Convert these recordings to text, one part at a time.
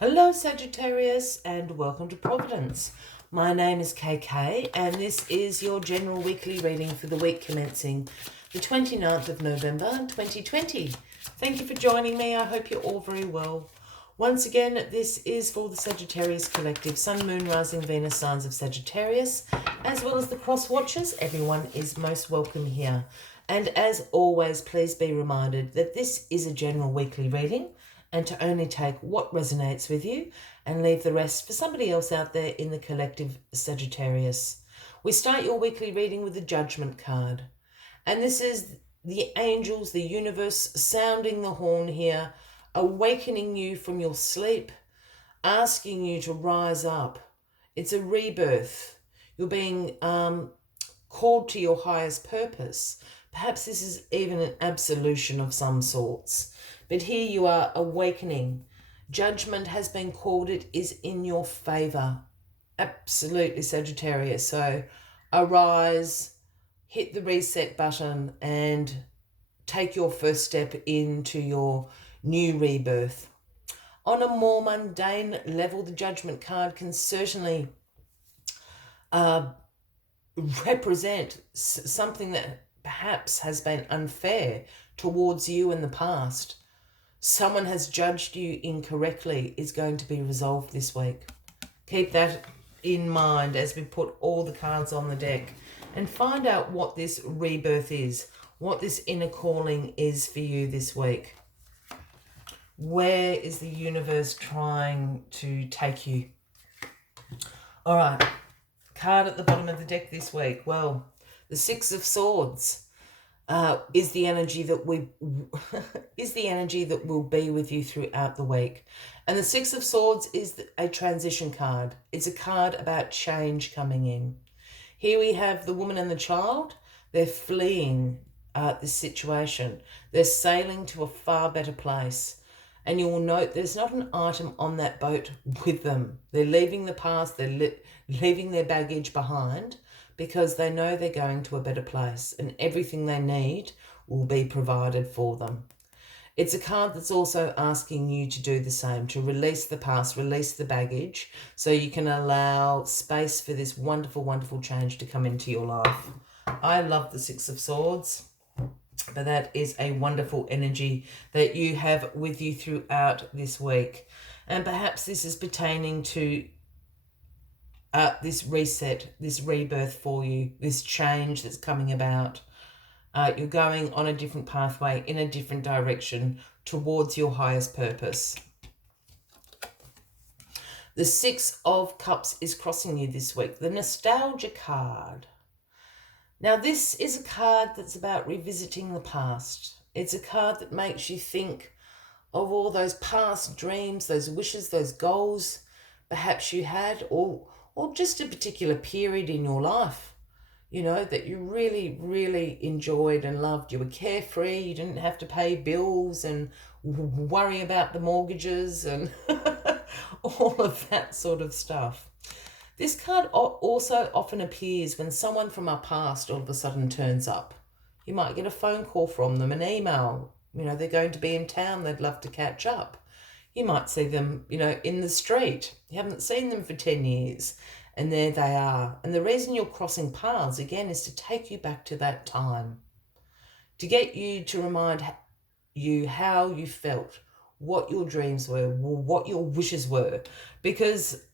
Hello Sagittarius and welcome to Providence. My name is KK and this is your general weekly reading for the week commencing the 29th of November 2020. Thank you for joining me. I hope you're all very well. Once again, this is for the Sagittarius Collective, Sun, Moon, Rising, Venus signs of Sagittarius, as well as the cross watchers. Everyone is most welcome here. And as always, please be reminded that this is a general weekly reading and to only take what resonates with you and leave the rest for somebody else out there in the collective Sagittarius. We start your weekly reading with the Judgment card. And this is the angels, the universe sounding the horn here, awakening you from your sleep, asking you to rise up. It's a rebirth. You're being called to your highest purpose. Perhaps this is even an absolution of some sorts. But here you are awakening. Judgment has been called. It is in your favor. Absolutely, Sagittarius. So arise, hit the reset button and take your first step into your new rebirth. On a more mundane level, the Judgment card can certainly represent something that perhaps has been unfair towards you in the past. Someone has judged you incorrectly is going to be resolved this week. Keep that in mind as we put all the cards on the deck and find out what this rebirth is, what this inner calling is for you this week. Where is the universe trying to take you? All right, card at the bottom of the deck this week. Well, the Six of Swords. Is the energy that will be with you throughout the week. And the Six of Swords is a transition card. It's a card about change coming in. Here we have the woman and the child. They're fleeing this situation. They're sailing to a far better place. And you will note there's not an item on that boat with them. They're leaving the past. They're leaving their baggage behind, because they know they're going to a better place and everything they need will be provided for them. It's a card that's also asking you to do the same, to release the past, release the baggage, so you can allow space for this wonderful, wonderful change to come into your life. I love the Six of Swords, but that is a wonderful energy that you have with you throughout this week. And perhaps this is pertaining to this reset, this rebirth for you, this change that's coming about. You're going on a different pathway, in a different direction, towards your highest purpose. The Six of Cups is crossing you this week. The Nostalgia card. Now, this is a card that's about revisiting the past. It's a card that makes you think of all those past dreams, those wishes, those goals perhaps you had, or just a particular period in your life, you know, that you really, really enjoyed and loved. You were carefree. You didn't have to pay bills and worry about the mortgages and all of that sort of stuff. This card also often appears when someone from our past all of a sudden turns up. You might get a phone call from them, an email. You know, they're going to be in town. They'd love to catch up. You might see them, you know, in the street. You haven't seen them for 10 years. And there they are. And the reason you're crossing paths, again, is to take you back to that time. To get you to remind you how you felt, what your dreams were, what your wishes were. Because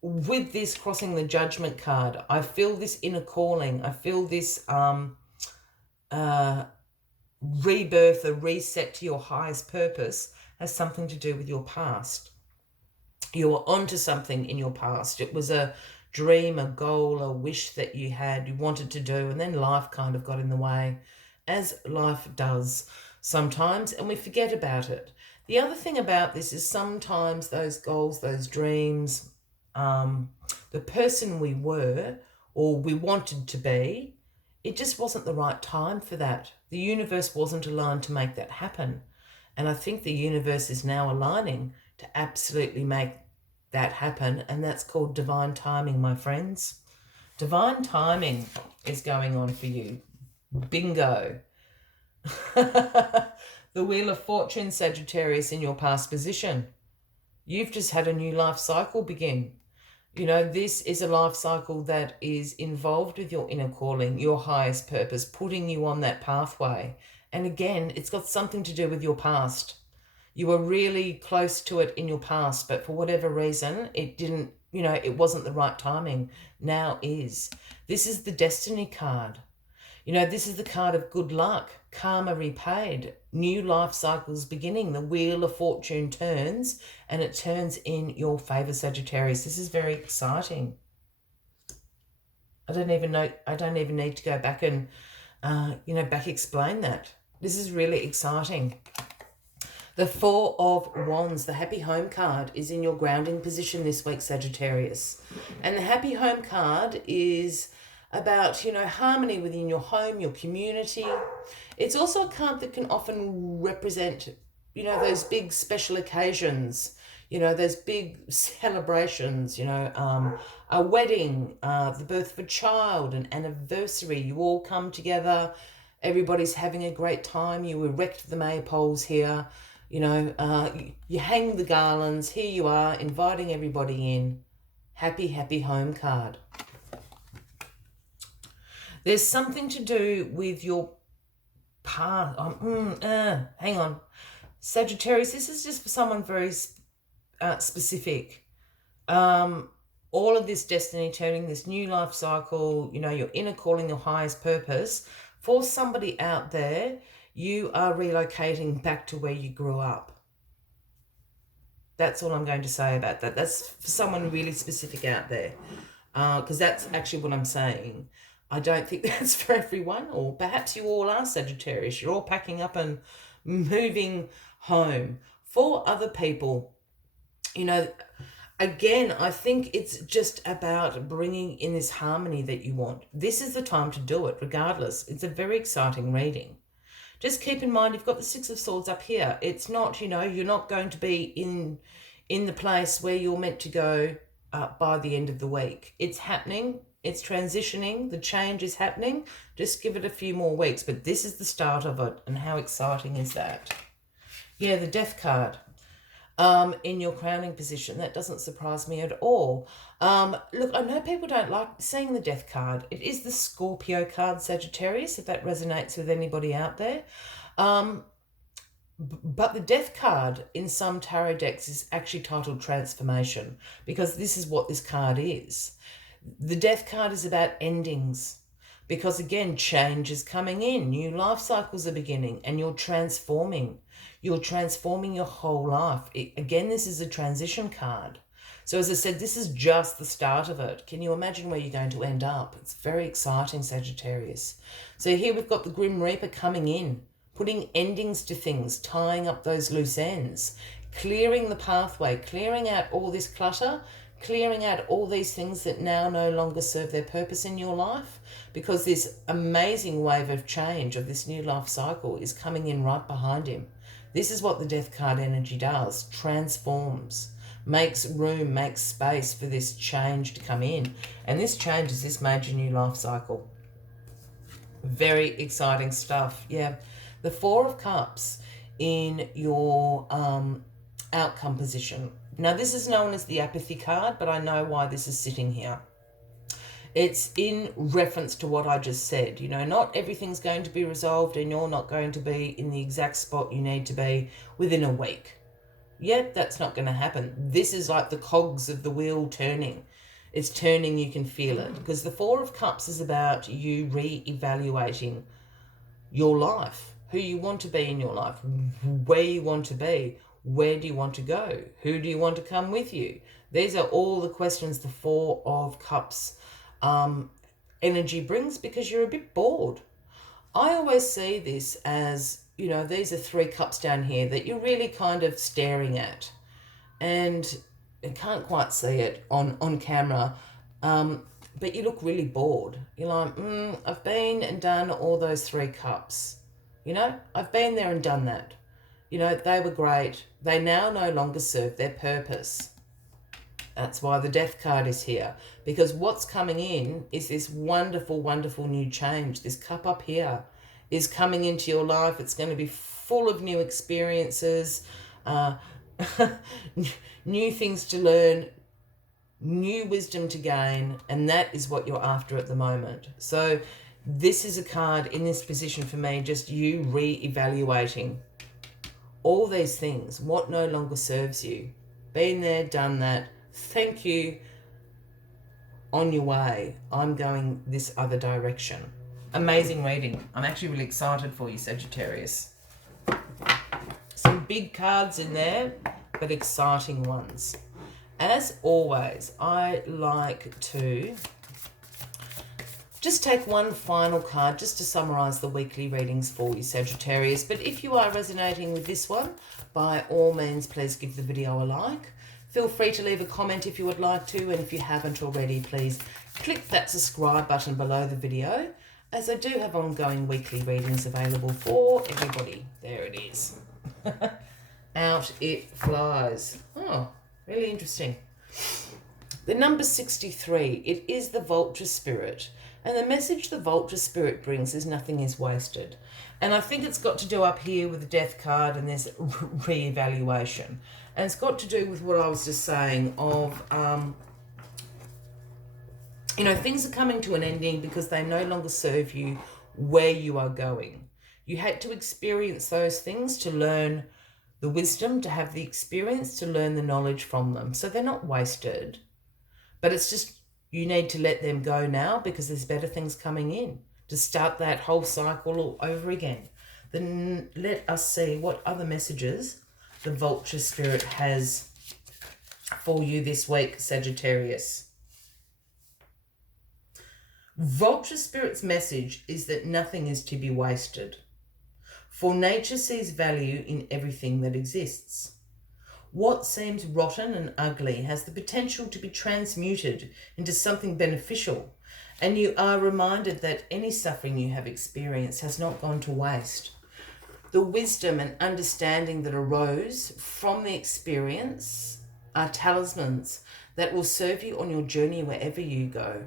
with this crossing the Judgment card, I feel this inner calling. I feel this rebirth, a reset to your highest purpose has something to do with your past. You were onto something in your past. It was a dream, a goal, a wish that you had, you wanted to do, and then life kind of got in the way, as life does sometimes, and we forget about it. The other thing about this is sometimes those goals, those dreams, the person we were or we wanted to be, it just wasn't the right time for that. The universe wasn't aligned to make that happen. And I think the universe is now aligning to absolutely make that happen. And that's called divine timing, my friends. Divine timing is going on for you. Bingo. The Wheel of Fortune, Sagittarius, in your past position. You've just had a new life cycle begin. You know, this is a life cycle that is involved with your inner calling, your highest purpose, putting you on that pathway. And again, it's got something to do with your past. You were really close to it in your past, but for whatever reason, it didn't, it wasn't the right timing. Now is. This is the Destiny card. This is the card of good luck, karma repaid, new life cycles beginning. The wheel of fortune turns, and it turns in your favor, Sagittarius. This is very exciting. I don't even need to go back and, back explain that. This is really exciting. The Four of Wands, the Happy Home card, is in your grounding position this week, Sagittarius. And the Happy Home card is about, harmony within your home, your community. It's also a card that can often represent, those big special occasions, those big celebrations, a wedding, the birth of a child, an anniversary. You all come together, everybody's having a great time. You erect the maypoles here, you hang the garlands. Here you are, inviting everybody in. Happy, happy home card. There's something to do with your past. Hang on. Sagittarius, this is just for someone very specific. All of this destiny turning, this new life cycle, your inner calling, your highest purpose. For somebody out there, you are relocating back to where you grew up. That's all I'm going to say about that. That's for someone really specific out there. Because that's actually what I'm saying. I don't think that's for everyone, or perhaps you all are Sagittarius. You're all packing up and moving home. For other people, again, I think it's just about bringing in this harmony that you want. This is the time to do it, regardless. It's a very exciting reading. Just keep in mind, you've got the Six of Swords up here. It's not, you're not going to be in the place where you're meant to go by the end of the week. It's happening. It's transitioning. The change is happening. Just give it a few more weeks. But this is the start of it. And how exciting is that? Yeah, the Death card in your crowning position. That doesn't surprise me at all. Look, I know people don't like seeing the Death card. It is the Scorpio card, Sagittarius, if that resonates with anybody out there. But the Death card in some tarot decks is actually titled Transformation, because this is what this card is. The Death card is about endings, because again, change is coming in, new life cycles are beginning, and you're transforming. You're transforming your whole life. Again, this is a transition card. So as I said, this is just the start of it. Can you imagine where you're going to end up? It's very exciting, Sagittarius. So here we've got the Grim Reaper coming in, putting endings to things, tying up those loose ends, clearing the pathway, clearing out all this clutter, clearing out all these things that now no longer serve their purpose in your life, because this amazing wave of change of this new life cycle is coming in right behind him. This is what the Death card energy does, transforms, makes room, makes space for this change to come in. And this change is this major new life cycle. Very exciting stuff. Yeah. The Four of Cups in your outcome position. Now, this is known as the Apathy card, but I know why this is sitting here. It's in reference to what I just said. Not everything's going to be resolved, and you're not going to be in the exact spot you need to be within a week. Yet, that's not going to happen. This is like the cogs of the wheel turning. It's turning, you can feel it. Because the Four of Cups is about you re-evaluating your life, who you want to be in your life, where you want to be, where do you want to go, who do you want to come with you. These are all the questions the Four of Cups energy brings, because you're a bit bored. I always see this as, these are three cups down here that you're really kind of staring at, and you can't quite see it on camera, but you look really bored. You're like, I've been and done all those three cups. I've been there and done that. They were great. They now no longer serve their purpose. That's why the Death card is here, because what's coming in is this wonderful, wonderful new change. This cup up here is coming into your life. It's going to be full of new experiences, new things to learn, new wisdom to gain, and that is what you're after at the moment. So this is a card in this position for me, just you re-evaluating all these things, what no longer serves you. Been there, done that. Thank you. On your way. I'm going this other direction. Amazing reading. I'm actually really excited for you, Sagittarius. Some big cards in there, but exciting ones. As always, I like to just take one final card just to summarize the weekly readings for you, Sagittarius. But if you are resonating with this one, by all means, please give the video a like. Feel free to leave a comment if you would like to, and if you haven't already, please click that subscribe button below the video, as I do have ongoing weekly readings available for everybody. There it is. Out it flies. Oh, really interesting. The number 63, it is the vulture spirit. And the message the vulture spirit brings is nothing is wasted. And I think it's got to do up here with the death card and this re-evaluation. And it's got to do with what I was just saying of, things are coming to an ending because they no longer serve you where you are going. You had to experience those things to learn the wisdom, to have the experience, to learn the knowledge from them. So they're not wasted. But it's just, you need to let them go now because there's better things coming in to start that whole cycle all over again. Then let us see what other messages the vulture spirit has for you this week, Sagittarius. Vulture spirit's message is that nothing is to be wasted, for nature sees value in everything that exists. What seems rotten and ugly has the potential to be transmuted into something beneficial, and you are reminded that any suffering you have experienced has not gone to waste. The wisdom and understanding that arose from the experience are talismans that will serve you on your journey wherever you go.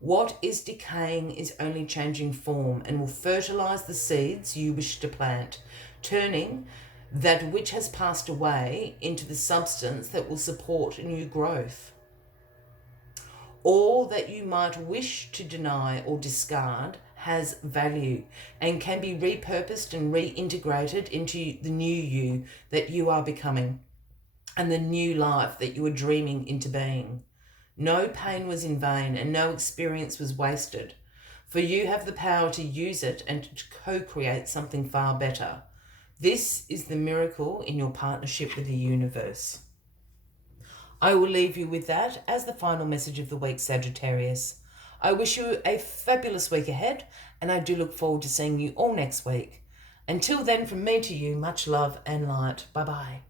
What is decaying is only changing form and will fertilize the seeds you wish to plant, turning that which has passed away into the substance that will support new growth. All that you might wish to deny or discard has value and can be repurposed and reintegrated into the new you that you are becoming and the new life that you are dreaming into being. No pain was in vain and no experience was wasted, for you have the power to use it and to co-create something far better. This is the miracle in your partnership with the universe. I will leave you with that as the final message of the week, Sagittarius. I wish you a fabulous week ahead, and I do look forward to seeing you all next week. Until then, from me to you, much love and light. Bye-bye.